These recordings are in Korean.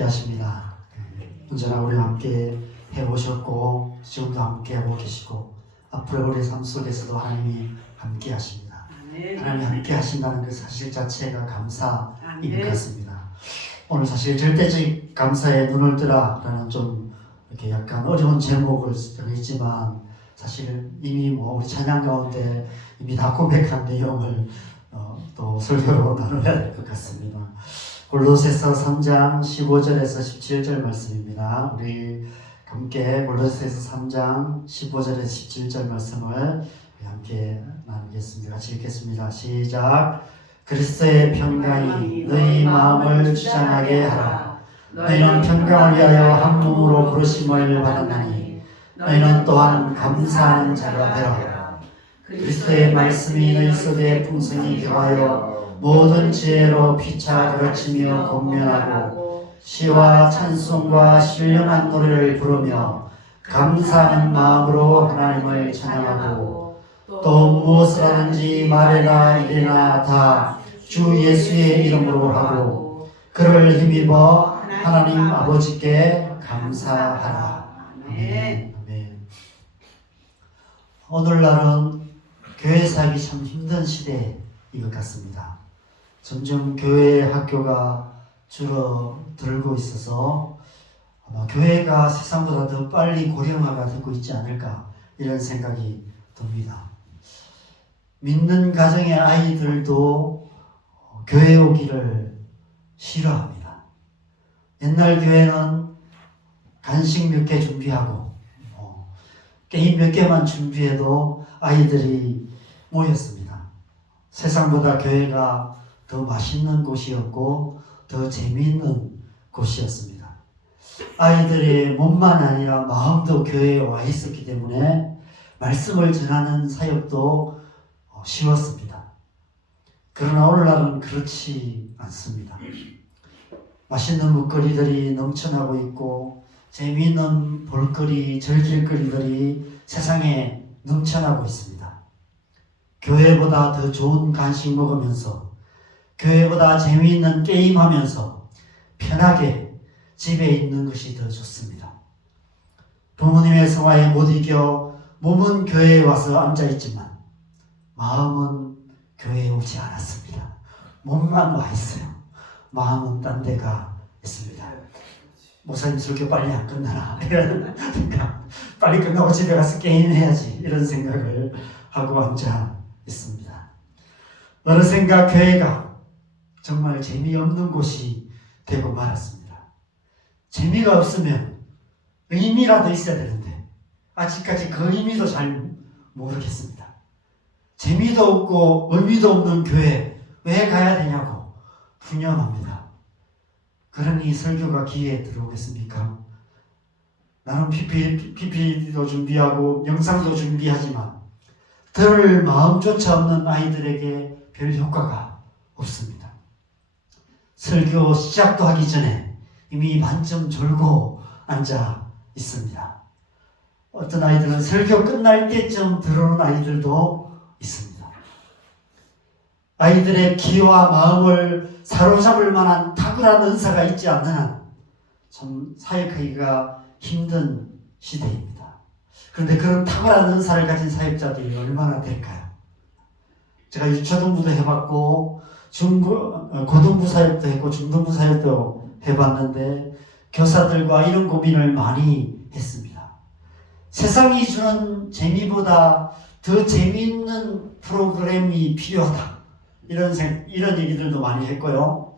함께 하십니다. 언제나 우리와 함께 해오셨고 지금도 함께 하고 계시고 앞으로 우리 삶 속에서도 하나님이 함께 하십니다. 하나님이 함께 하신다는 그 사실 자체가 감사인 것 같습니다. 오늘 사실 절대적 감사에 눈을 뜨라라는 좀 이렇게 약간 어려운 제목을 정했지만 사실 이미 우리 찬양 가운데 이미 다 고백한 내용을 또 설교로 나눠야 될 것 같습니다. 골로새서 3장 15절에서 17절 말씀입니다. 우리 함께 골로새서 3장 15절에서 17절 말씀을 함께 나누겠습니다. 같이 읽겠습니다. 시작. 그리스도의 평강이 너희 마음을 주장하게 하라. 너희는 평강을 위하여 한 몸으로 부르심을 받았나니 너희는 또한 감사하는 자가 되라. 그리스도의 말씀이 너희 속에 풍성히 교하여 모든 지혜로 피차 가르치며 권면하고 시와 찬송과 신령한 노래를 부르며 감사하는 마음으로 하나님을 찬양하고 또 무엇을 하든지 말이나 일이나 다 주 예수의 이름으로 하고 그를 힘입어 하나님 아버지께 감사하라. 아멘. 아멘. 오늘날은 교회 살기 참 힘든 시대인 것 같습니다. 점점 교회 학교가 줄어들고 있어서 아마 교회가 세상보다 더 빨리 고령화가 되고 있지 않을까 이런 생각이 듭니다. 믿는 가정의 아이들도 교회 오기를 싫어합니다. 옛날 교회는 간식 몇 개 준비하고 게임 몇 개만 준비해도 아이들이 모였습니다. 세상보다 교회가 더 맛있는 곳이었고 더 재미있는 곳이었습니다. 아이들의 몸만 아니라 마음도 교회에 와 있었기 때문에 말씀을 전하는 사역도 쉬웠습니다. 그러나 오늘날은 그렇지 않습니다. 맛있는 먹거리들이 넘쳐나고 있고 재미있는 볼거리, 절질거리들이 세상에 넘쳐나고 있습니다. 교회보다 더 좋은 간식 먹으면서 교회보다 재미있는 게임하면서 편하게 집에 있는 것이 더 좋습니다. 부모님의 성화에 못 이겨 몸은 교회에 와서 앉아있지만 마음은 교회에 오지 않았습니다. 몸만 와 있어요. 마음은 딴 데가 있습니다. 목사님 설교 빨리 안 끝나나 이런 생각, 빨리 끝나고 집에 가서 게임해야지 이런 생각을 하고 앉아 있습니다. 어느샌가 교회가 정말 재미없는 곳이 되고 말았습니다. 재미가 없으면 의미라도 있어야 되는데 아직까지 그 의미도 잘 모르겠습니다. 재미도 없고 의미도 없는 교회 왜 가야 되냐고 분명합니다. 그러니 설교가 귀에 들어오겠습니까? 나는 PPT도 준비하고 영상도 준비하지만 들을 마음조차 없는 아이들에게 별 효과가 없습니다. 설교 시작도 하기 전에 이미 반쯤 졸고 앉아 있습니다. 어떤 아이들은 설교 끝날 때쯤 들어오는 아이들도 있습니다. 아이들의 귀와 마음을 사로잡을 만한 탁월한 은사가 있지 않는 한 참 사역하기가 힘든 시대입니다. 그런데 그런 탁월한 은사를 가진 사역자들이 얼마나 될까요? 제가 유초등부도 해봤고 고등부 사역도 했고 중등부 사역도 해봤는데 교사들과 이런 고민을 많이 했습니다. 세상이 주는 재미보다 더 재미있는 프로그램이 필요하다. 이런 얘기들도 많이 했고요.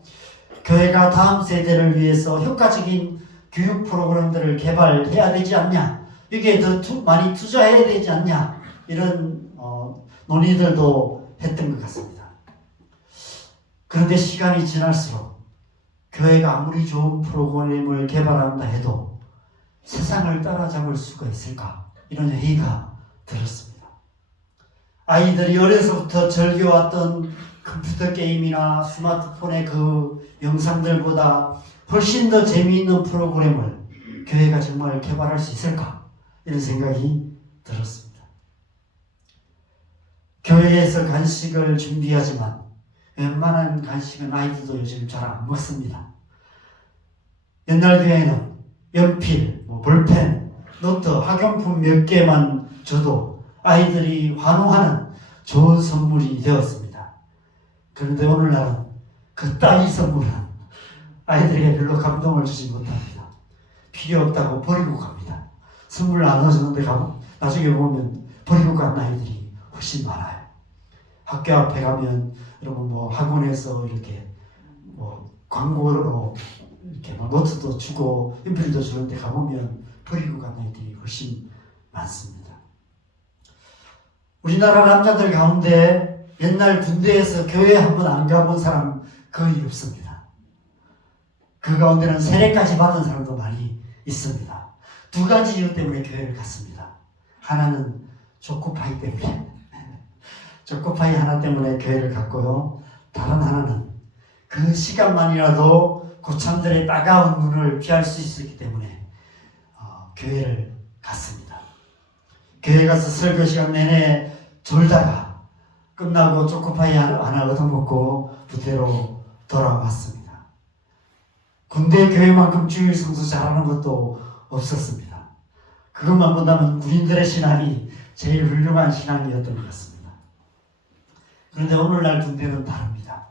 교회가 다음 세대를 위해서 효과적인 교육 프로그램들을 개발해야 되지 않냐. 여기에 더 많이 투자해야 되지 않냐. 이런 논의들도 했던 것 같습니다. 그런데 시간이 지날수록 교회가 아무리 좋은 프로그램을 개발한다 해도 세상을 따라잡을 수가 있을까? 이런 회의가 들었습니다. 아이들이 어려서부터 즐겨왔던 컴퓨터 게임이나 스마트폰의 그 영상들보다 훨씬 더 재미있는 프로그램을 교회가 정말 개발할 수 있을까? 이런 생각이 들었습니다. 교회에서 간식을 준비하지만 웬만한 간식은 아이들도 요즘 잘 안 먹습니다. 옛날 교회는 연필, 볼펜, 노트, 학용품 몇 개만 줘도 아이들이 환호하는 좋은 선물이 되었습니다. 그런데 오늘날은 그 따위 선물은 아이들에게 별로 감동을 주지 못합니다. 필요 없다고 버리고 갑니다. 선물 나눠주는데 나중에 보면 버리고 간 아이들이 훨씬 많아요. 학교 앞에 가면 여러분 학원에서 이렇게 광고로 이렇게 노트도 주고 연필도 주는데 가보면 버리고 간 아이들이 훨씬 많습니다. 우리나라 남자들 가운데 옛날 군대에서 교회 한번 안 가본 사람 거의 없습니다. 그 가운데는 세례까지 받은 사람도 많이 있습니다. 두 가지 이유 때문에 교회를 갔습니다. 하나는 초코파이 때문에 초코파이 하나 때문에 교회를 갔고요. 다른 하나는 그 시간만이라도 고참들의 따가운 눈을 피할 수 있었기 때문에 교회를 갔습니다. 교회 가서 설교 시간 내내 졸다가 끝나고 초코파이 하나 얻어먹고 부대로 돌아왔습니다. 군대 교회만큼 주일 성수 잘하는 것도 없었습니다. 그것만 본다면 군인들의 신앙이 제일 훌륭한 신앙이었던 것 같습니다. 그런데 오늘날 군대는 다릅니다.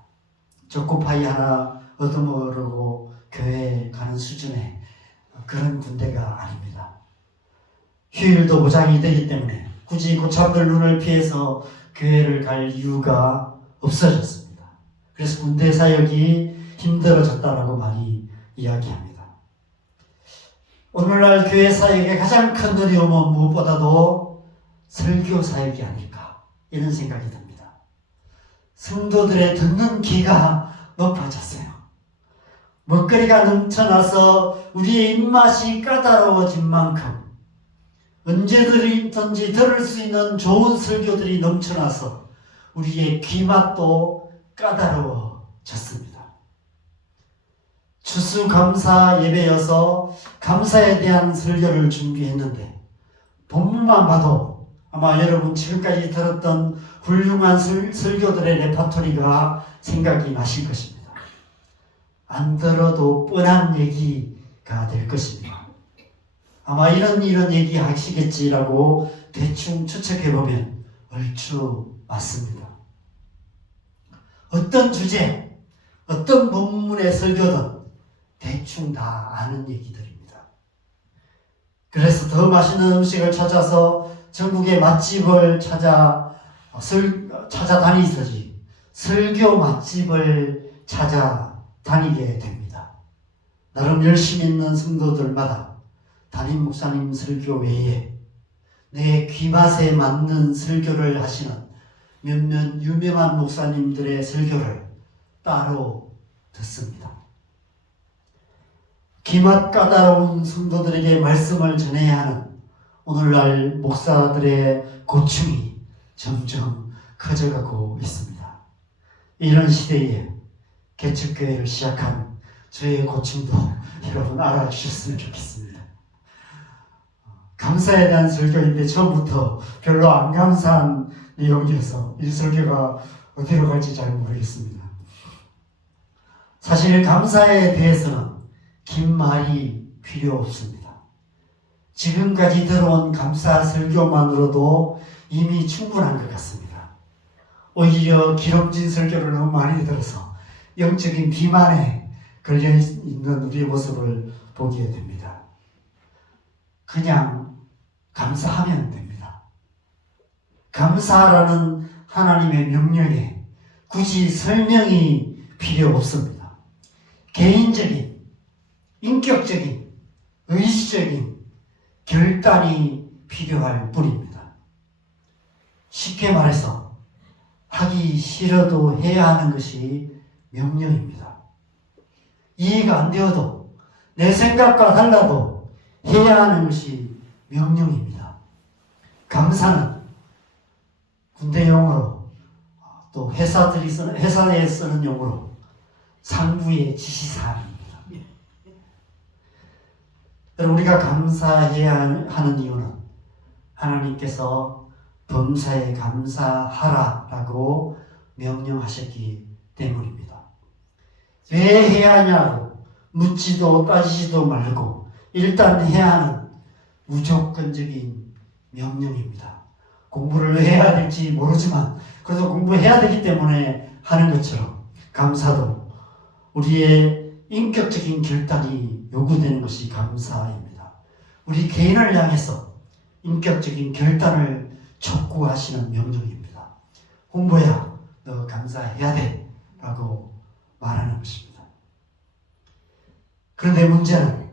초코파이 하나 얻어먹으려고 교회에 가는 수준의 그런 군대가 아닙니다. 휴일도 보장이 되기 때문에 굳이 고참들 눈을 피해서 교회를 갈 이유가 없어졌습니다. 그래서 군대 사역이 힘들어졌다라고 많이 이야기합니다. 오늘날 교회 사역의 가장 큰 어려움은 무엇보다도 설교 사역이 아닐까 이런 생각이 듭니다. 성도들의 듣는 귀가 높아졌어요. 먹거리가 넘쳐나서 우리의 입맛이 까다로워진 만큼 언제든지 들을 수 있는 좋은 설교들이 넘쳐나서 우리의 귀맛도 까다로워졌습니다. 추수감사 예배여서 감사에 대한 설교를 준비했는데 본문만 봐도 아마 여러분 지금까지 들었던 훌륭한 설교들의 레파토리가 생각이 나실 것입니다. 안 들어도 뻔한 얘기가 될 것입니다. 아마 이런 얘기 하시겠지라고 대충 추측해보면 얼추 맞습니다. 어떤 주제, 어떤 본문의 설교든 대충 다 아는 얘기들입니다. 그래서 더 맛있는 음식을 찾아서 전국의 맛집을 찾아다니듯이 설교 맛집을 찾아다니게 됩니다. 나름 열심히 있는 성도들마다 담임 목사님 설교 외에 내 귀맛에 맞는 설교를 하시는 몇몇 유명한 목사님들의 설교를 따로 듣습니다. 귀맛 까다로운 성도들에게 말씀을 전해야 하는 오늘날 목사들의 고충이 점점 커져가고 있습니다. 이런 시대에 개척교회를 시작한 저의 고충도 여러분 알아주셨으면 좋겠습니다. 감사에 대한 설교인데 처음부터 별로 안 감사한 내용이어서 이 설교가 어디로 갈지 잘 모르겠습니다. 사실 감사에 대해서는 긴 말이 필요 없습니다. 지금까지 들어온 감사 설교만으로도 이미 충분한 것 같습니다. 오히려 기름진 설교를 너무 많이 들어서 영적인 비만에 걸려있는 우리의 모습을 보게 됩니다. 그냥 감사하면 됩니다. 감사라는 하나님의 명령에 굳이 설명이 필요 없습니다. 개인적인, 인격적인, 의지적인 결단이 필요할 뿐입니다. 쉽게 말해서 하기 싫어도 해야 하는 것이 명령입니다. 이해가 안 되어도 내 생각과 달라도 해야 하는 것이 명령입니다. 감사는 군대 용어로 또 회사에 쓰는 용어로 상부의 지시사항입니다. 우리가 감사해야 하는 이유는 하나님께서 범사에 감사하라라고 명령하셨기 때문입니다. 왜 해야 하냐고 묻지도 따지지도 말고 일단 해야 하는 무조건적인 명령입니다. 공부를 왜 해야 될지 모르지만 그래도 공부해야 되기 때문에 하는 것처럼 감사도 우리의 인격적인 결단이 요구되는 것이 감사입니다. 우리 개인을 향해서 인격적인 결단을 촉구하시는 명령입니다. 홍보야, 너 감사해야 돼 라고 말하는 것입니다. 그런데 문제는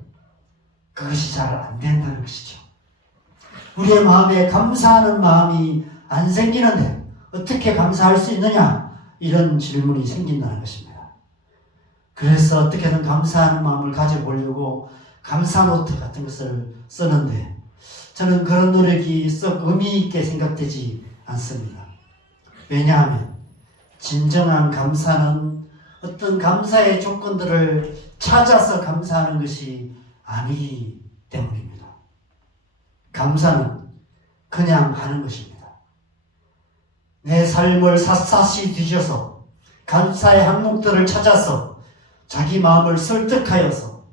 그것이 잘 안 된다는 것이죠. 우리의 마음에 감사하는 마음이 안 생기는데 어떻게 감사할 수 있느냐? 이런 질문이 생긴다는 것입니다. 그래서 어떻게든 감사하는 마음을 가져보려고 감사 노트 같은 것을 쓰는데 저는 그런 노력이 썩 의미 있게 생각되지 않습니다. 왜냐하면 진정한 감사는 어떤 감사의 조건들을 찾아서 감사하는 것이 아니기 때문입니다. 감사는 그냥 하는 것입니다. 내 삶을 샅샅이 뒤져서 감사의 항목들을 찾아서 자기 마음을 설득하여서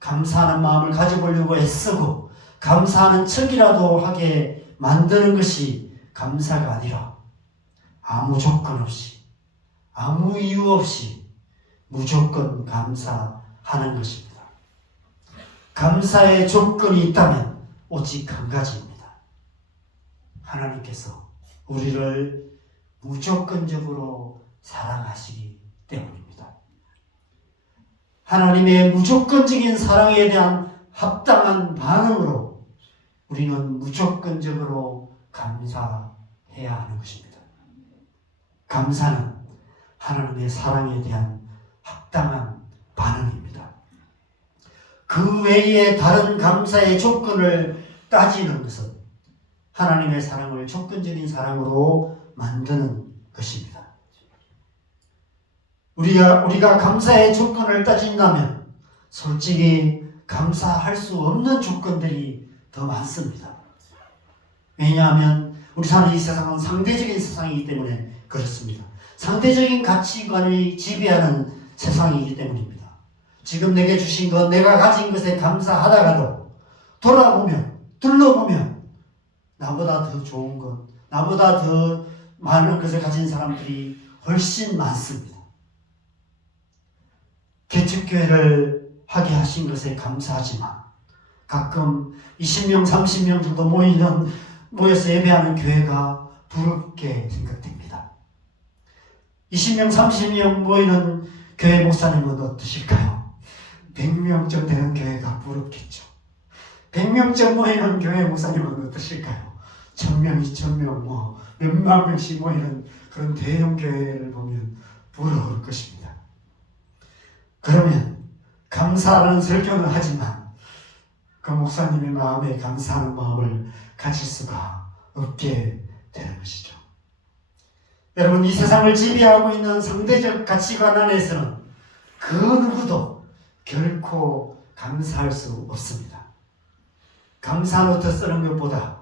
감사하는 마음을 가져보려고 애쓰고 감사하는 척이라도 하게 만드는 것이 감사가 아니라 아무 조건 없이 아무 이유 없이 무조건 감사하는 것입니다. 감사의 조건이 있다면 오직 한 가지입니다. 하나님께서 우리를 무조건적으로 사랑하시기 때문입니다. 하나님의 무조건적인 사랑에 대한 합당한 반응으로 우리는 무조건적으로 감사해야 하는 것입니다. 감사는 하나님의 사랑에 대한 합당한 반응입니다. 그 외에 다른 감사의 조건을 따지는 것은 하나님의 사랑을 조건적인 사랑으로 만드는 것입니다. 우리가 감사의 조건을 따진다면 솔직히 감사할 수 없는 조건들이 더 많습니다. 왜냐하면 우리 사는 이 세상은 상대적인 세상이기 때문에 그렇습니다. 상대적인 가치관이 지배하는 세상이기 때문입니다. 지금 내게 주신 것, 내가 가진 것에 감사하다가도 돌아보면, 둘러보면 나보다 더 좋은 것, 나보다 더 많은 것을 가진 사람들이 훨씬 많습니다. 개척교회를 하게 하신 것에 감사하지만 가끔 20명, 30명 정도 모여서 예배하는 교회가 부럽게 생각됩니다. 20명, 30명 모이는 교회 목사님은 어떠실까요? 100명쯤 되는 교회가 부럽겠죠. 100명쯤 모이는 교회 목사님은 어떠실까요? 1000명, 2000명, 몇만 명씩 모이는 그런 대형 교회를 보면 부러울 것입니다. 그러면 감사하는 설교는 하지만 그 목사님의 마음에 감사하는 마음을 가질 수가 없게 되는 것이죠. 여러분, 이 세상을 지배하고 있는 상대적 가치관 안에서는 그 누구도 결코 감사할 수 없습니다. 감사 노트 쓰는 것보다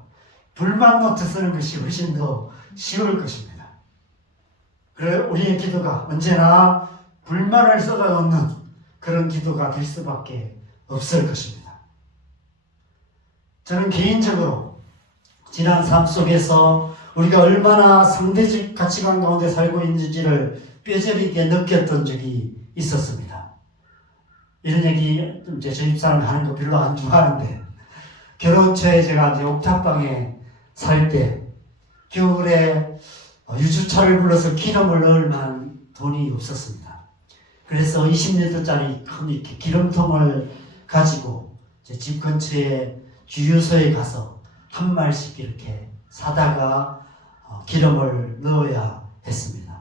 불만 노트 쓰는 것이 훨씬 더 쉬울 것입니다. 그래 우리의 기도가 언제나 불만을 쏟아놓는 그런 기도가 될 수밖에 없을 것입니다. 저는 개인적으로 지난 삶 속에서 우리가 얼마나 상대적 가치관 가운데 살고 있는지를 뼈저리게 느꼈던 적이 있었습니다. 이런 얘기 이제 저 집사람 하는 거 별로 안 좋아하는데 결혼 초에 제가 이제 옥탑방에 살 때 겨울에 유주차를 불러서 기름을 넣을 만한 돈이 없었습니다. 그래서 20리터짜리 큰 이렇게 기름통을 가지고 제 집 근처에 주유소에 가서 한 말씩 이렇게 사다가 기름을 넣어야 했습니다.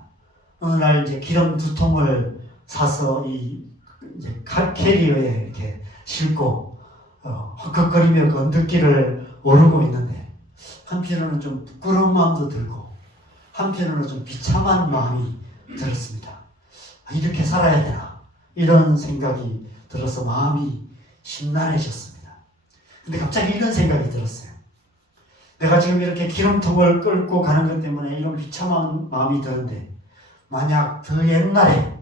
어느 날 이제 기름 2통을 사서 이제 캐리어에 이렇게 싣고 헉헉거리며 그 언덕길을 오르고 있는데 한편으로는 좀 부끄러운 마음도 들고 한편으로는 좀 비참한 마음이 들었습니다. 이렇게 살아야 되나 이런 생각이 들어서 마음이 심란해졌습니다. 근데 갑자기 이런 생각이 들었어요. 내가 지금 이렇게 기름통을 끌고 가는 것 때문에 이런 비참한 마음이 드는데 만약 더 옛날에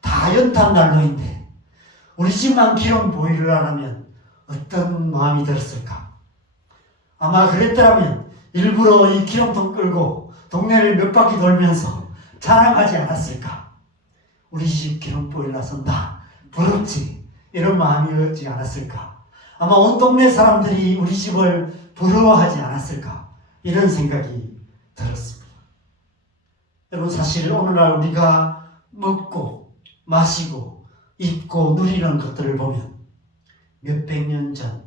다 연탄 난로인데 우리 집만 기름 보일을 하라면 어떤 마음이 들었을까? 아마 그랬더라면 일부러 이 기름통 끌고 동네를 몇 바퀴 돌면서 자랑하지 않았을까? 우리 집 기름 보일러 선다. 부럽지. 이런 마음이었지 않았을까? 아마 온 동네 사람들이 우리 집을 부러워하지 않았을까? 이런 생각이 들었습니다. 여러분, 사실 오늘날 우리가 먹고 마시고 입고 누리는 것들을 보면 몇백 년 전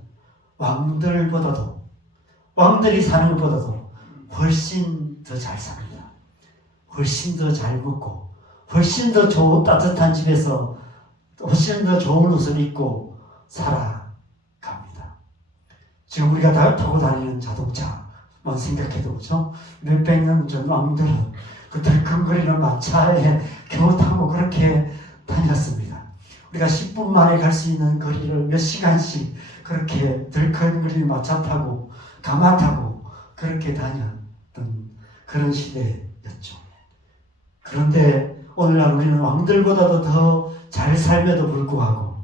왕들이 사는 것보다도 훨씬 더 잘 삽니다. 훨씬 더 잘 먹고 훨씬 더 좋은 따뜻한 집에서 훨씬 더 좋은 옷을 입고 살아갑니다. 지금 우리가 타고 다니는 자동차만 생각해도 그렇죠? 몇백 년 전 왕들은 그 들컹거리는 마차에 겨우 타고 그렇게 다녔습니다. 우리가 10분 만에 갈 수 있는 거리를 몇 시간씩 그렇게 들컹거리는 마차 타고 가마 타고 그렇게 다녔던 그런 시대였죠. 그런데 오늘날 우리는 왕들보다도 더 잘 살며도 불구하고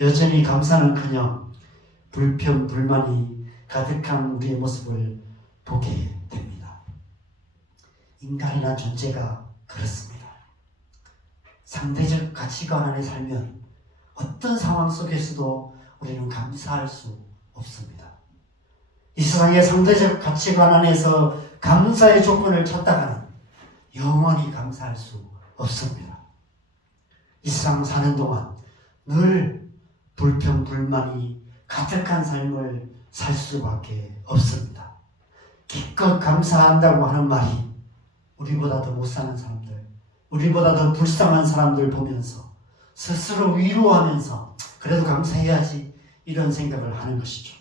여전히 감사는커녕 불평, 불만이 가득한 우리의 모습을 보게 됩니다. 인간이란 존재가 그렇습니다. 상대적 가치관 안에 살면 어떤 상황 속에서도 우리는 감사할 수 없습니다. 이 세상의 상대적 가치관 안에서 감사의 조건을 찾다가는 영원히 감사할 수 없습니다. 이 세상 사는 동안 늘 불평, 불만이 가득한 삶을 살 수밖에 없습니다. 기껏 감사한다고 하는 말이 우리보다 더 못 사는 사람들, 우리보다 더 불쌍한 사람들 보면서 스스로 위로하면서 그래도 감사해야지 이런 생각을 하는 것이죠.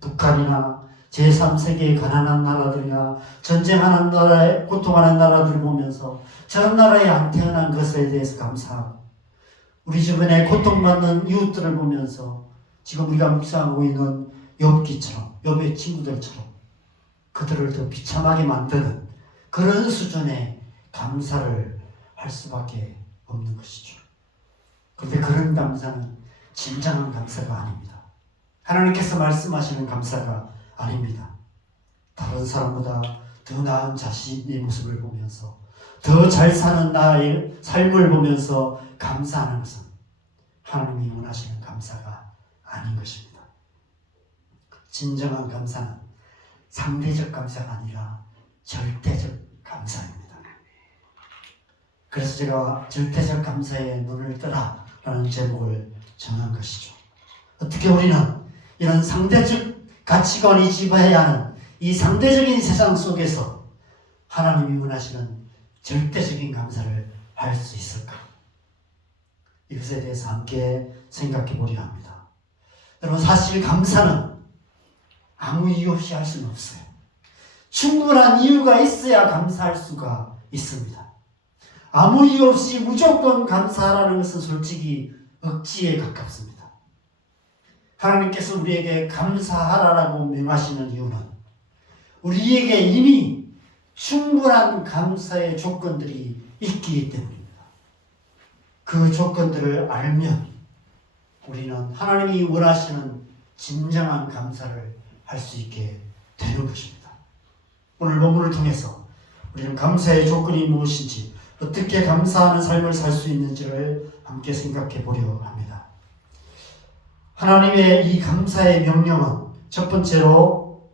북한이나 제3세계의 가난한 나라들이나 전쟁하는 나라에 고통하는 나라들을 보면서 저런 나라에 안 태어난 것에 대해서 감사하고 우리 주변에 고통받는 이웃들을 보면서 지금 우리가 묵상하고 있는 욥기처럼 욥의 친구들처럼 그들을 더 비참하게 만드는 그런 수준의 감사를 할 수밖에 없는 것이죠. 그런데 그런 감사는 진정한 감사가 아닙니다. 하나님께서 말씀하시는 감사가 아닙니다. 다른 사람보다 더 나은 자신의 모습을 보면서 더 잘 사는 나의 삶을 보면서 감사하는 것은 하나님이 원하시는 감사가 아닌 것입니다. 진정한 감사는 상대적 감사가 아니라 절대적 감사입니다. 그래서 제가 절대적 감사에 눈을 뜨라 라는 제목을 정한 것이죠. 어떻게 우리는 이런 상대적 가치관이 지배해야 하는 이 상대적인 세상 속에서 하나님이 원하시는 절대적인 감사를 할 수 있을까? 이것에 대해서 함께 생각해 보려 합니다. 여러분, 사실 감사는 아무 이유 없이 할 수는 없어요. 충분한 이유가 있어야 감사할 수가 있습니다. 아무 이유 없이 무조건 감사하라는 것은 솔직히 억지에 가깝습니다. 하나님께서 우리에게 감사하라고 명하시는 이유는 우리에게 이미 충분한 감사의 조건들이 있기 때문입니다. 그 조건들을 알면 우리는 하나님이 원하시는 진정한 감사를 할 수 있게 되는 것입니다. 오늘 본문을 통해서 우리는 감사의 조건이 무엇인지 어떻게 감사하는 삶을 살 수 있는지를 함께 생각해 보려 합니다. 하나님의 이 감사의 명령은 첫 번째로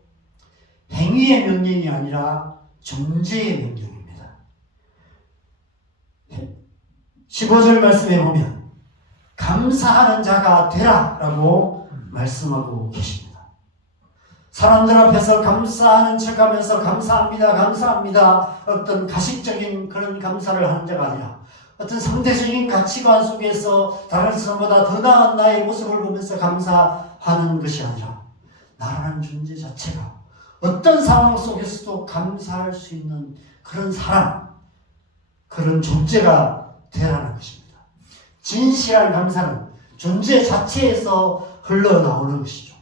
행위의 명령이 아니라 존재의 명령입니다. 15절 말씀에 보면 감사하는 자가 되라 라고 말씀하고 계십니다. 사람들 앞에서 감사하는 척하면서 감사합니다, 감사합니다. 어떤 가식적인 그런 감사를 하는 자가 아니라 어떤 상대적인 가치관 속에서 다른 사람보다 더 나은 나의 모습을 보면서 감사하는 것이 아니라 나라는 존재 자체가 어떤 상황 속에서도 감사할 수 있는 그런 사람, 그런 존재가 되라는 것입니다. 진실한 감사는 존재 자체에서 흘러나오는 것이죠.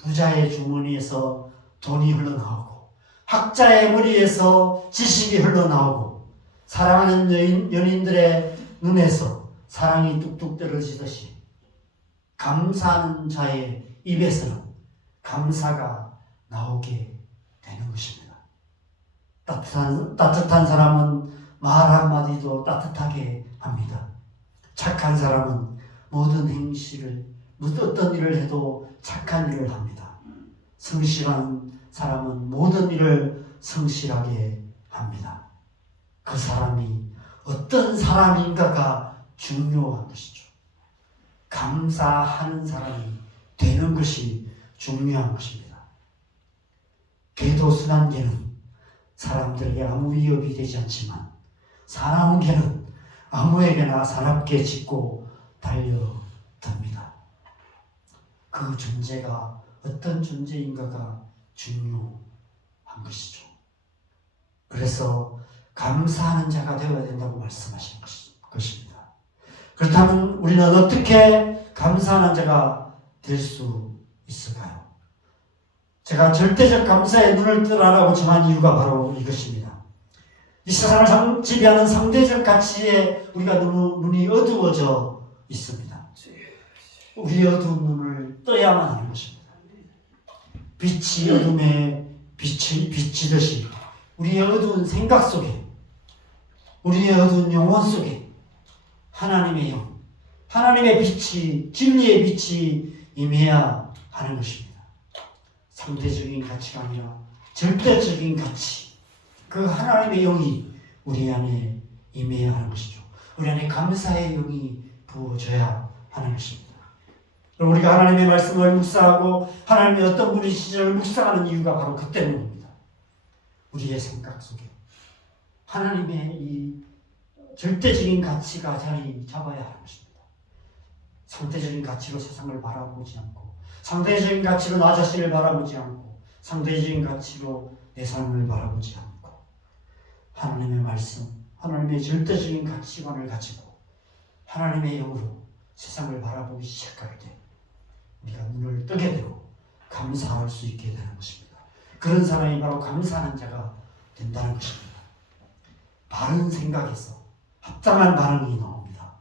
부자의 주머니에서 돈이 흘러나오고 학자의 머리에서 지식이 흘러나오고 사랑하는 연인들의 눈에서 사랑이 뚝뚝 떨어지듯이 감사하는 자의 입에서는 감사가 나오게 되는 것입니다. 따뜻한 사람은 말 한마디도 따뜻하게 합니다. 착한 사람은 모든 행실을, 어떤 일을 해도 착한 일을 합니다. 성실한 사람은 모든 일을 성실하게 합니다. 그 사람이 어떤 사람인가가 중요한 것이죠. 감사하는 사람이 되는 것이 중요한 것입니다. 개도 순한 개는 사람들에게 아무 위협이 되지 않지만 사나운 개는 아무에게나 사납게 짖고 달려듭니다. 그 존재가 어떤 존재인가가 중요한 것이죠. 그래서 감사하는 자가 되어야 된다고 말씀하신 것입니다. 그렇다면 우리는 어떻게 감사하는 자가 될 수 있을까요? 제가 절대적 감사에 눈을 뜨라라고 정한 이유가 바로 이것입니다. 이 세상을 지배하는 상대적 가치에 우리가 눈이 어두워져 있습니다. 우리의 어두운 눈을 떠야만 하는 것입니다. 빛이 어둠에 비치듯이 우리의 어두운 생각 속에, 우리의 어두운 영혼 속에 하나님의 영, 하나님의 빛이, 진리의 빛이 임해야 하는 것입니다. 상대적인 가치가 아니라 절대적인 가치, 그 하나님의 영이 우리 안에 임해야 하는 것이죠. 우리 안에 감사의 영이 부어져야 하는 것입니다. 우리가 하나님의 말씀을 묵상하고 하나님의 어떤 분이시를 묵상하는 이유가 바로 그 때문입니다. 우리의 생각 속에 하나님의 이 절대적인 가치가 자리 잡아야 하는 것입니다. 상대적인 가치로 세상을 바라보지 않고, 상대적인 가치로 나 자신을 바라보지 않고, 상대적인 가치로 내 삶을 바라보지 않고, 하나님의 말씀, 하나님의 절대적인 가치관을 가지고 하나님의 영으로 세상을 바라보기 시작할 때 우리가 눈을 뜨게 되고 감사할 수 있게 되는 것입니다. 그런 사람이 바로 감사하는 자가 된다는 것입니다. 바른 생각에서 합당한 반응이 나옵니다.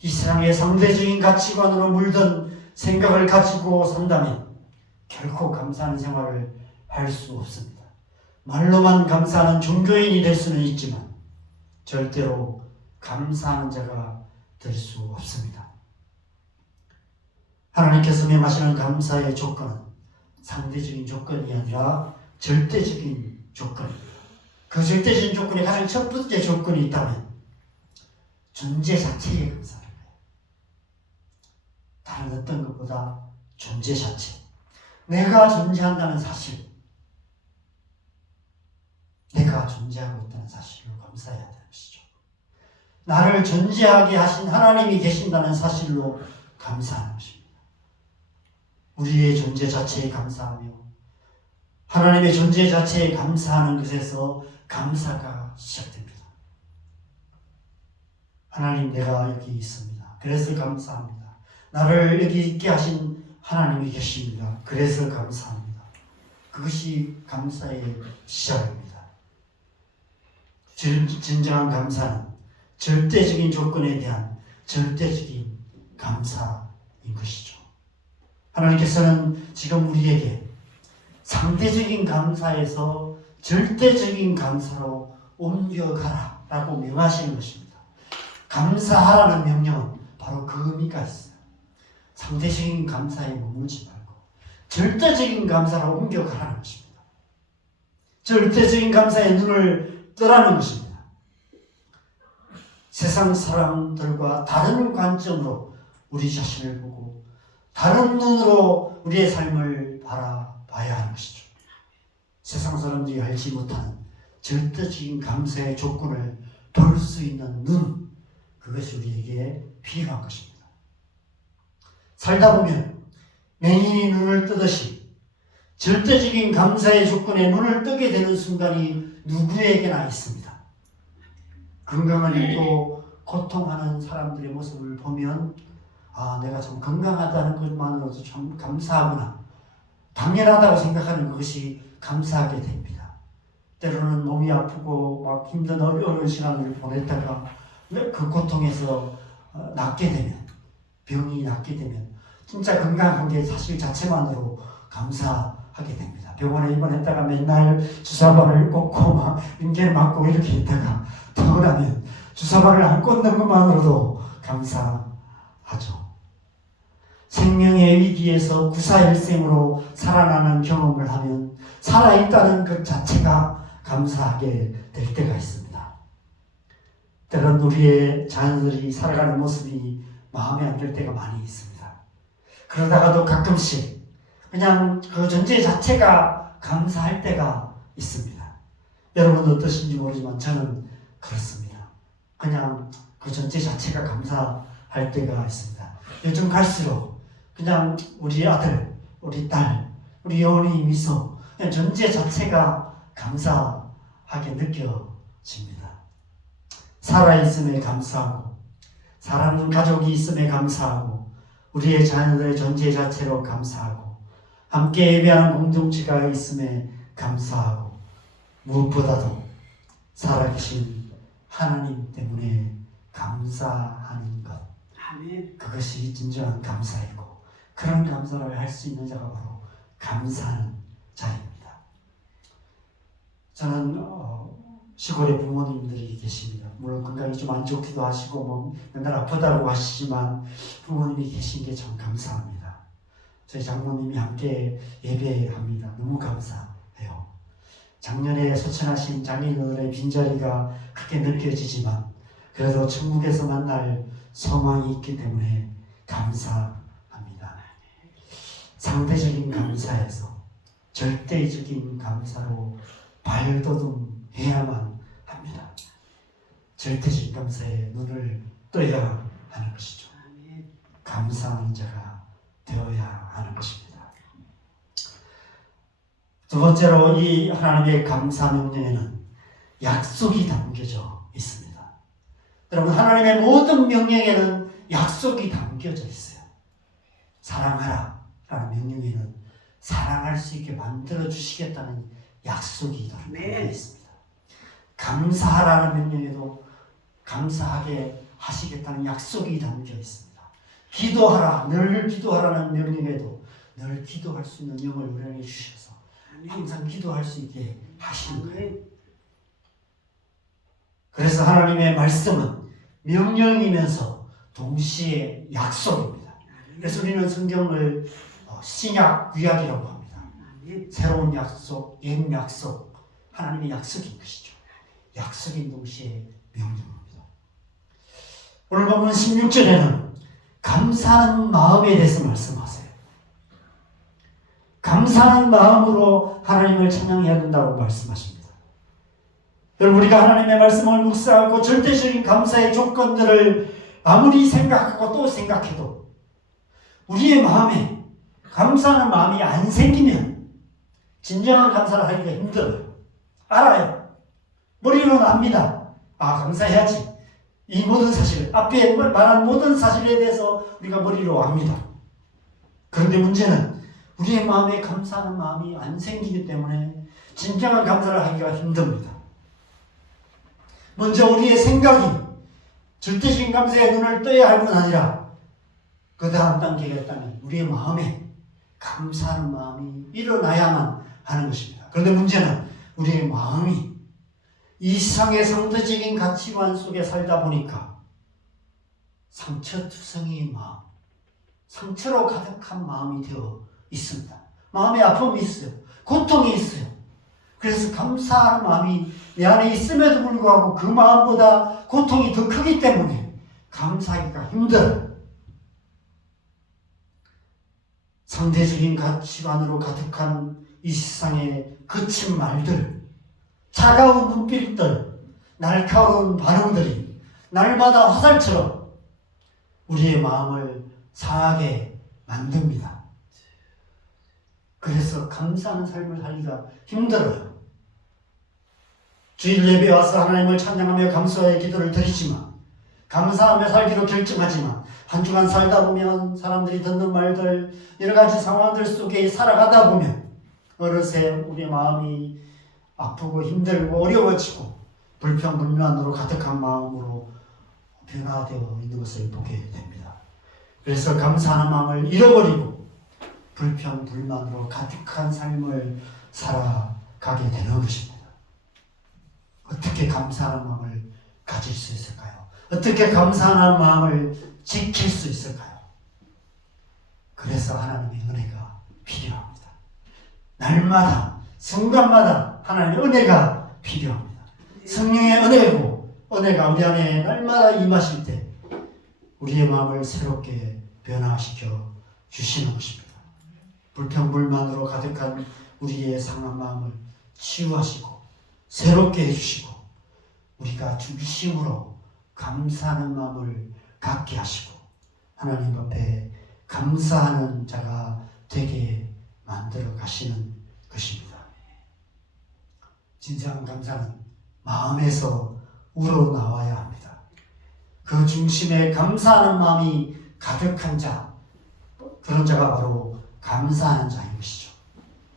이 세상의 상대적인 가치관으로 물든 생각을 가지고 산다면 결코 감사하는 생활을 할 수 없습니다. 말로만 감사하는 종교인이 될 수는 있지만 절대로 감사하는 자가 될 수 없습니다. 하나님께서 명하시는 감사의 조건은 상대적인 조건이 아니라 절대적인 조건입니다. 그 절대적인 조건에 가장 첫 번째 조건이 있다면 존재 자체에 감사하는 거예요. 다른 어떤 것보다 존재 자체, 내가 존재한다는 사실, 내가 존재하고 있다는 사실로 감사해야 되는 것이죠. 나를 존재하게 하신 하나님이 계신다는 사실로 감사하는 것입니다. 우리의 존재 자체에 감사하며 하나님의 존재 자체에 감사하는 것에서 감사가 시작됩니다. 하나님, 내가 여기 있습니다. 그래서 감사합니다. 나를 여기 있게 하신 하나님이 계십니다. 그래서 감사합니다. 그것이 감사의 시작입니다. 진정한 감사는 절대적인 조건에 대한 절대적인 감사인 것이죠. 하나님께서는 지금 우리에게 상대적인 감사에서 절대적인 감사로 옮겨가라 라고 명하시는 것입니다. 감사하라는 명령은 바로 그 의미가 있어요. 상대적인 감사에 머물지 말고 절대적인 감사로 옮겨가라는 것입니다. 절대적인 감사에 눈을 뜨라는 것입니다. 세상 사람들과 다른 관점으로 우리 자신을 보고 다른 눈으로 우리의 삶을 바라봐야 하는 것이죠. 세상 사람들이 알지 못하는 절대적인 감사의 조건을 볼 수 있는 눈, 그것이 우리에게 필요한 것입니다. 살다 보면 맹인이 눈을 뜨듯이 절대적인 감사의 조건에 눈을 뜨게 되는 순간이 누구에게나 있습니다. 건강을 잃고 고통하는 사람들의 모습을 보면 내가 참 건강하다는 것만으로도 참 감사하구나, 당연하다고 생각하는 것이 감사하게 됩니다. 때로는 몸이 아프고 막 힘든 어려운 시간을 보냈다가 그 고통에서 낫게 되면, 병이 낫게 되면 진짜 건강한 게 사실 자체만으로 감사하게 됩니다. 병원에 입원했다가 맨날 주사바를 꽂고 막 인계를 맞고 이렇게 있다가 퇴원하면 주사바를 안 꽂는 것만으로도 감사하죠. 생명의 위기에서 구사일생으로 살아나는 경험을 하면 살아있다는 것 자체가 감사하게 될 때가 있습니다. 때론 우리의 자녀들이 살아가는 모습이 마음에 안 들 때가 많이 있습니다. 그러다가도 가끔씩 그냥 그 존재 자체가 감사할 때가 있습니다. 여러분은 어떠신지 모르지만 저는 그렇습니다. 그냥 그 존재 자체가 감사할 때가 있습니다. 요즘 갈수록 그냥 우리 아들, 우리 딸, 우리 영혼의 미소, 그냥 존재 자체가 감사하게 느껴집니다. 살아있음에 감사하고, 사랑하는 가족이 있음에 감사하고, 우리의 자녀들의 존재 자체로 감사하고, 함께 예배하는 공동체가 있음에 감사하고, 무엇보다도 살아계신 하나님 때문에 감사하는 것, 그것이 진정한 감사이고, 그런 감사를 할 수 있는 자가 바로 감사하는 자입니다. 저는 시골에 부모님들이 계십니다. 물론 건강이 좀 안 좋기도 하시고 뭐 맨날 아프다고 하시지만 부모님이 계신 게 참 감사합니다. 저희 장모님이 함께 예배합니다. 너무 감사해요. 작년에 소천하신 장인어른의 빈자리가 크게 느껴지지만 그래도 천국에서 만날 소망이 있기 때문에 감사합니다. 상대적인 감사에서 절대적인 감사로 발돋움해야만 합니다. 절대적인 감사에 눈을 떠야 하는 것이죠. 감사하는 자가 되어야 하는 것입니다. 두 번째로 이 하나님의 감사 명령에는 약속이 담겨져 있습니다. 여러분, 하나님의 모든 명령에는 약속이 담겨져 있어요. 사랑하라 라는 명령에는 사랑할 수 있게 만들어 주시겠다는 약속이 담겨 있습니다. 감사하라는 명령에도 감사하게 하시겠다는 약속이 담겨 있습니다. 기도하라, 늘 기도하라는 명령에도 늘 기도할 수 있는 영을 우리에게 주셔서 항상 기도할 수 있게 하시는 거예요. 그래서 하나님의 말씀은 명령이면서 동시에 약속입니다. 그래서 우리는 성경을 신약, 구약이라고 합니다. 새로운 약속, 옛 약속, 하나님의 약속인 것이죠. 약속인 동시에 명령입니다. 오늘 보면 16절에는 감사하는 마음에 대해서 말씀하세요. 감사하는 마음으로 하나님을 찬양해야 된다고 말씀하십니다. 여러분, 우리가 하나님의 말씀을 묵상하고 절대적인 감사의 조건들을 아무리 생각하고 또 생각해도 우리의 마음에 감사하는 마음이 안 생기면 진정한 감사를 하기가 힘들어요. 알아요. 머리로는 압니다. 감사해야지. 이 모든 사실, 앞에 말한 모든 사실에 대해서 우리가 머리로 압니다. 그런데 문제는 우리의 마음에 감사하는 마음이 안 생기기 때문에 진정한 감사를 하기가 힘듭니다. 먼저 우리의 생각이 절대적인 감사에 눈을 떠야 할 뿐 아니라 그 다음 단계가 있다면 우리의 마음에 감사하는 마음이 일어나야만 하는 것입니다. 그런데 문제는 우리의 마음이 이 세상의 상대적인 가치관 속에 살다 보니까 상처투성이의 마음, 상처로 가득한 마음이 되어 있습니다. 마음에 아픔이 있어요. 고통이 있어요. 그래서 감사하는 마음이 내 안에 있음에도 불구하고 그 마음보다 고통이 더 크기 때문에 감사하기가 힘들어요. 상대적인 가치관으로 가득한 이 세상의 거친 말들, 차가운 눈빛들, 날카로운 반응들이 날마다 화살처럼 우리의 마음을 상하게 만듭니다. 그래서 감사하는 삶을 살기가 힘들어요. 주일 예배에 와서 하나님을 찬양하며 감사의 기도를 드리지만, 감사하며 살기로 결정하지만 한 주간 살다 보면 사람들이 듣는 말들, 여러 가지 상황들 속에 살아가다 보면 어느새 우리의 마음이 아프고 힘들고 어려워지고 불평불만으로 가득한 마음으로 변화되어 있는 것을 보게 됩니다. 그래서 감사하는 마음을 잃어버리고 불평, 불만으로 가득한 삶을 살아가게 되는 것입니다. 어떻게 감사하는 마음을 가질 수 있을까요? 어떻게 감사하는 마음을 지킬 수 있을까요? 그래서 하나님의 은혜가 필요합니다. 날마다, 순간마다 하나님의 은혜가 필요합니다. 성령의 은혜가 우리 안에 날마다 임하실 때 우리의 마음을 새롭게 변화시켜 주시는 것입니다. 불평불만으로 가득한 우리의 상한 마음을 치유하시고 새롭게 해주시고 우리가 중심으로 감사하는 마음을 갖게 하시고 하나님 앞에 감사하는 자가 되게 만들어 가시는 것입니다. 진정한 감사는 마음에서 우러나와야 합니다. 그 중심에 감사하는 마음이 가득한 자, 그런 자가 바로 감사하는 자인 것이죠.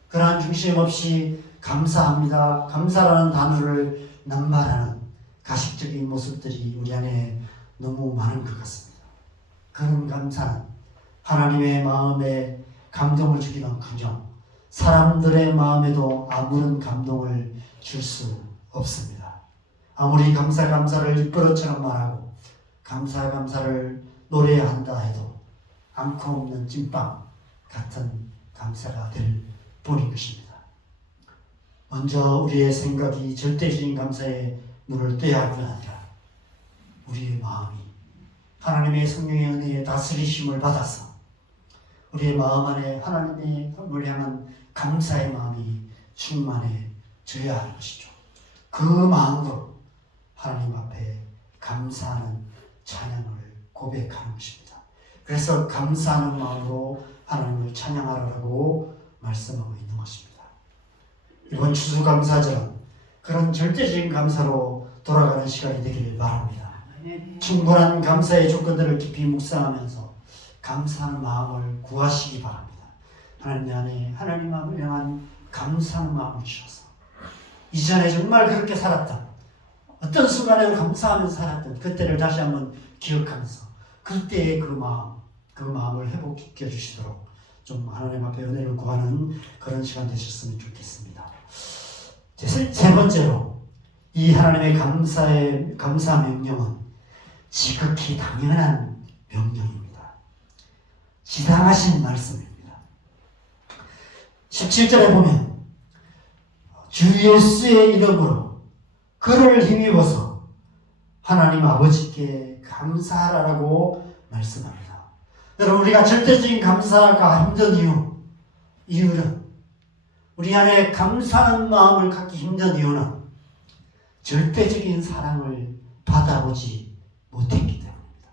그러한 중심 없이 감사합니다, 감사라는 단어를 낱말하는 가식적인 모습들이 우리 안에 너무 많은 것 같습니다. 그런 감사는 하나님의 마음에 감동을 주기는커녕 사람들의 마음에도 아무런 감동을 줄 수 없습니다. 아무리 감사를 입버릇처럼 말하고 감사를 노래해야 한다 해도 앙코 없는 찐빵 같은 감사가 될 뿐인 것입니다. 먼저 우리의 생각이 절대적인 감사에 눈을 떼야 할 뿐 아니라 우리의 마음이 하나님의 성령의 은혜에 다스리심을 받아서 우리의 마음 안에 하나님을 향한 감사의 마음이 충만해져야 하는 것이죠. 그 마음으로 하나님 앞에 감사하는 찬양을 고백하는 것입니다. 그래서 감사하는 마음으로 하나님을 찬양하라고 말씀하고 있는 것입니다. 이번 추수감사절은 그런 절대적인 감사로 돌아가는 시간이 되기를 바랍니다. 충분한 감사의 조건들을 깊이 묵상하면서 감사하는 마음을 구하시기 바랍니다. 하나님 안에 하나님 마음을 향한 감사하는 마음을 주셔서 이전에 정말 그렇게 살았던 어떤 순간에도 감사하면서 살았던 그때를 다시 한번 기억하면서 그때의 그 마음을 회복시켜 주시도록 좀 하나님 앞에 은혜를 구하는 그런 시간 되셨으면 좋겠습니다. 세 번째로 이 하나님의 감사 명령은 지극히 당연한 명령입니다. 지당하신 말씀입니다. 17절에 보면 주 예수의 이름으로 그를 힘입어서 하나님 아버지께 감사하라고 말씀합니다. 여러분, 우리가 절대적인 감사가 힘든 이유는 우리 안에 감사하는 마음을 갖기 힘든 이유는 절대적인 사랑을 받아보지 못했기 때문입니다.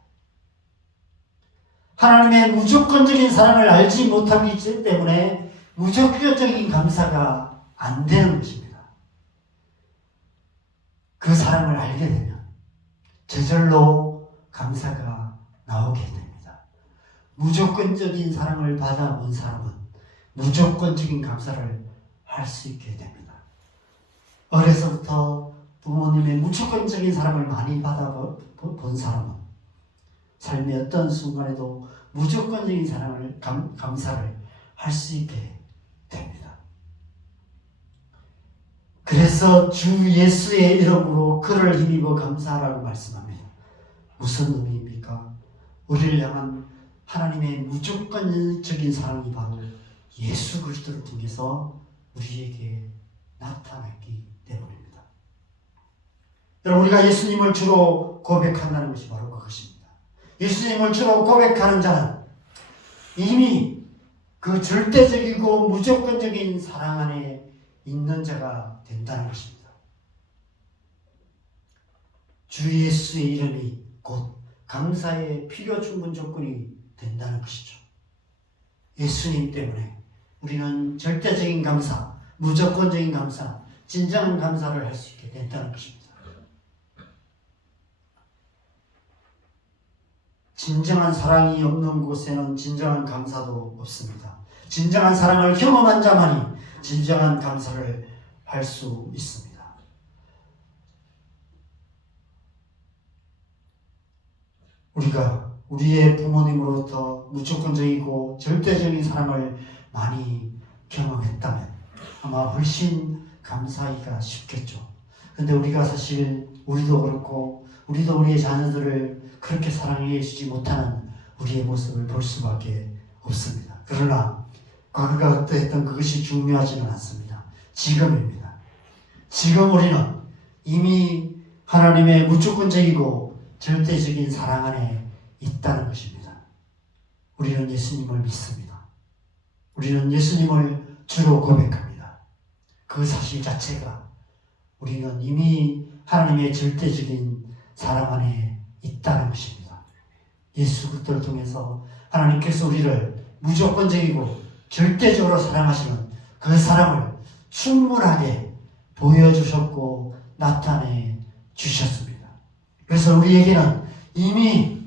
하나님의 무조건적인 사랑을 알지 못하기 때문에 무조건적인 감사가 안 되는 것입니다. 그 사랑을 알게 되면 저절로 감사가 나오게 됩니다. 무조건적인 사랑을 받아본 사람은 무조건적인 감사를 할 수 있게 됩니다. 어려서부터 부모님의 무조건적인 사랑을 많이 받아본 사람은 삶의 어떤 순간에도 무조건적인 사랑을 감사를 할 수 있게 됩니다. 그래서 주 예수의 이름으로 그를 힘입어 감사하라고 말씀합니다. 무슨 의미입니까? 우리를 향한 하나님의 무조건적인 사랑이 바로 예수 그리스도를 통해서 우리에게 나타났기 때문입니다. 여러분, 우리가 예수님을 주로 고백한다는 것이 바로 그것입니다. 예수님을 주로 고백하는 자는 이미 그 절대적이고 무조건적인 사랑 안에 있는 자가 된다는 것입니다. 주 예수의 이름이 곧 감사의 필요 충분 조건이 된다는 것이죠. 예수님 때문에 우리는 절대적인 감사, 무조건적인 감사, 진정한 감사를 할 수 있게 된다는 것입니다. 진정한 사랑이 없는 곳에는 진정한 감사도 없습니다. 진정한 사랑을 경험한 자만이 진정한 감사를 할 수 있습니다. 우리가 우리의 부모님으로부터 무조건적이고 절대적인 사랑을 많이 경험했다면 아마 훨씬 감사하기가 쉽겠죠. 근데 우리가 사실 우리도 그렇고 우리도 우리의 자녀들을 그렇게 사랑해 주지 못하는 우리의 모습을 볼 수밖에 없습니다. 그러나 과거가 어떠했던 그것이 중요하지는 않습니다. 지금입니다. 지금 우리는 이미 하나님의 무조건적이고 절대적인 사랑 안에 있다는 것입니다. 우리는 예수님을 믿습니다. 우리는 예수님을 주로 고백합니다. 그 사실 자체가 우리는 이미 하나님의 절대적인 사랑 안에 있다는 것입니다. 예수 그리스도를 통해서 하나님께서 우리를 무조건적이고 절대적으로 사랑하시는 그 사랑을 충분하게 보여주셨고 나타내 주셨습니다. 그래서 우리에게는 이미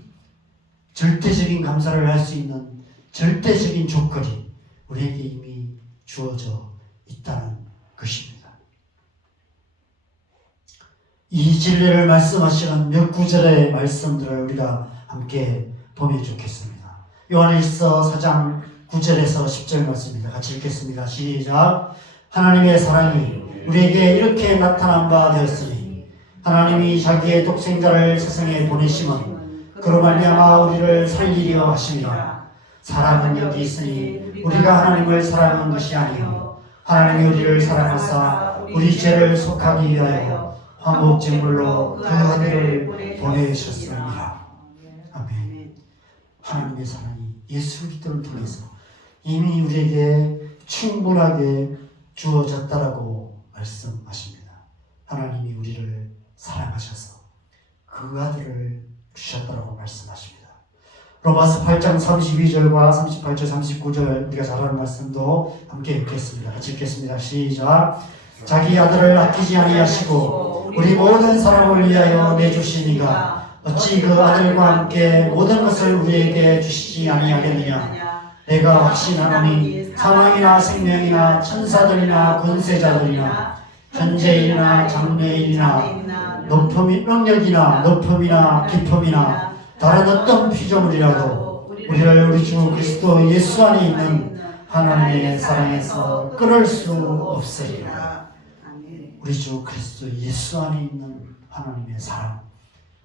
절대적인 감사를 할 수 있는 절대적인 조건이 우리에게 이미 주어져 있다는 것입니다. 이 진리를 말씀하시는 몇 구절의 말씀들을 우리가 함께 보면 좋겠습니다. 요한일서 4장 9절에서 10절 말씀입니다. 같이 읽겠습니다. 시작. 하나님의 사랑이 우리에게 이렇게 나타난 바 되었으니 하나님이 자기의 독생자를 세상에 보내심은 그로 말미암아 우리를 살리려 하심이라. 사랑은 여기 있으니 우리가 하나님을 사랑한 것이 아니요 하나님이 우리를 사랑하사 우리 죄를 속하기 위하여 화목제물로 그 아들을 보내셨습니다. 아멘. 하나님의 사랑이 예수 그리스도를 통해서 이미 우리에게 충분하게 주어졌다라고 말씀하십니다. 하나님이 우리를 사랑하셔서 그 아들을 주셨다라고 말씀하십니다. 로마서 8장 32절과 38절 39절 우리가 잘 아는 말씀도 함께 읽겠습니다. 같이 읽겠습니다. 시작. 자기 아들을 아끼지 아니하시고 우리 모든 사람을 위하여 내주시니가 어찌 그 아들과 함께 모든 것을 우리에게 주시지 아니하겠느냐. 내가 확신하노니 사망이나 생명이나 천사들이나 권세자들이나 현재일이나 장래일이나 높음이 능력이나 높음이나 깊음이나 다른 어떤 피조물이라도 우리를 우리 주 그리스도 예수 안에 있는 하나님의 사랑에서 끊을 수 없으리라. 우리 주 그리스도 예수 안에 있는 하나님의 사랑,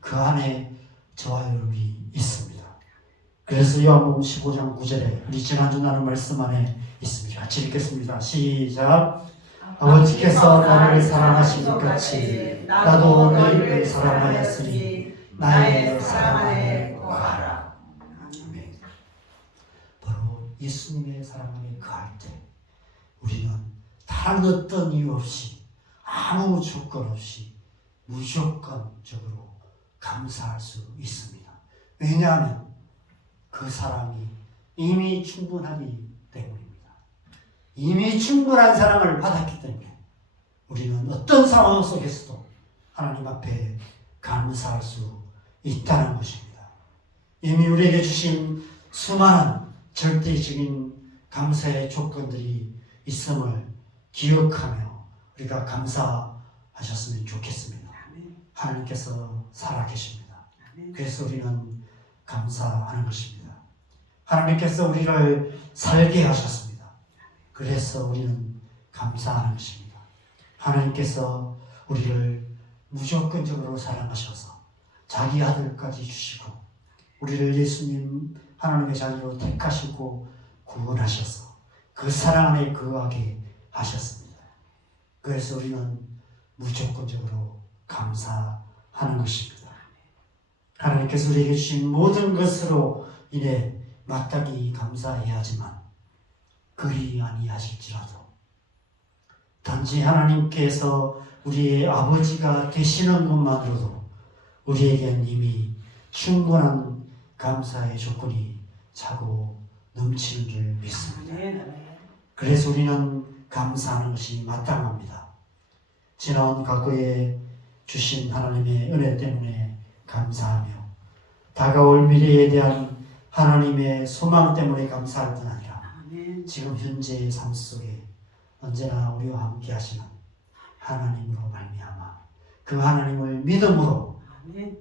그 안에 저와 여러분이 있습니다. 그래서 요한복음 15장 9절에 우리 지난주 나눈 말씀 안에 있습니다. 같이 읽겠습니다. 시작. 아버지께서 나를 사랑하신 것 같이 나도 너희를 사랑하였으니 나의 사랑 안에 거하라. 아멘. 바로 예수님의 사랑 안에 거할 때 우리는 다른 어떤 이유 없이 아무 조건 없이 무조건적으로 감사할 수 있습니다. 왜냐하면 그 사랑이 이미 충분하기 때문입니다. 이미 충분한 사랑을 받았기 때문에 우리는 어떤 상황 속에서도 하나님 앞에 감사할 수 있다는 것입니다. 이미 우리에게 주신 수많은 절대적인 감사의 조건들이 있음을 기억하며 우리가 감사하셨으면 좋겠습니다. 하나님께서 살아계십니다. 그래서 우리는 감사하는 것입니다. 하나님께서 우리를 살게 하셨습니다. 그래서 우리는 감사하는 것입니다. 하나님께서 우리를 무조건적으로 사랑하셔서 자기 아들까지 주시고 우리를 예수님 하나님의 자녀로 택하시고 구원하셔서 그 사랑 안에 거하게 하셨습니다. 그래서 우리는 무조건적으로 감사하는 것입니다. 하나님께서 우리에게 주신 모든 것으로 인해 마땅히 감사해야 하지만 그리 아니하실지라도 단지 하나님께서 우리의 아버지가 되시는 것만으로도 우리에게는 이미 충분한 감사의 조건이 차고 넘치는 줄 믿습니다. 그래서 우리는 감사하는 것이 마땅합니다. 지나온 과거에 주신 하나님의 은혜 때문에 감사하며 다가올 미래에 대한 하나님의 소망 때문에 감사할 뿐 아니라 지금 현재의 삶 속에 언제나 우리와 함께 하시는 하나님으로 말미암아 그 하나님을 믿음으로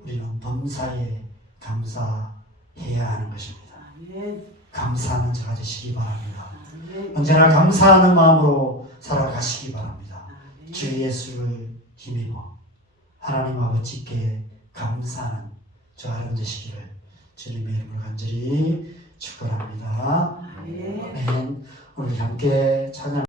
우리는 범사에 감사해야 하는 것입니다. 아멘. 감사하는 자가 되시기 바랍니다. 아멘. 언제나 감사하는 마음으로 살아가시기 바랍니다. 아멘. 주 예수를 힘입어 하나님 아버지께 감사하는 저 아름 되시기를 주님의 이름으로 간절히 축원합니다. 아멘. 아멘. 우리 함께 찬양.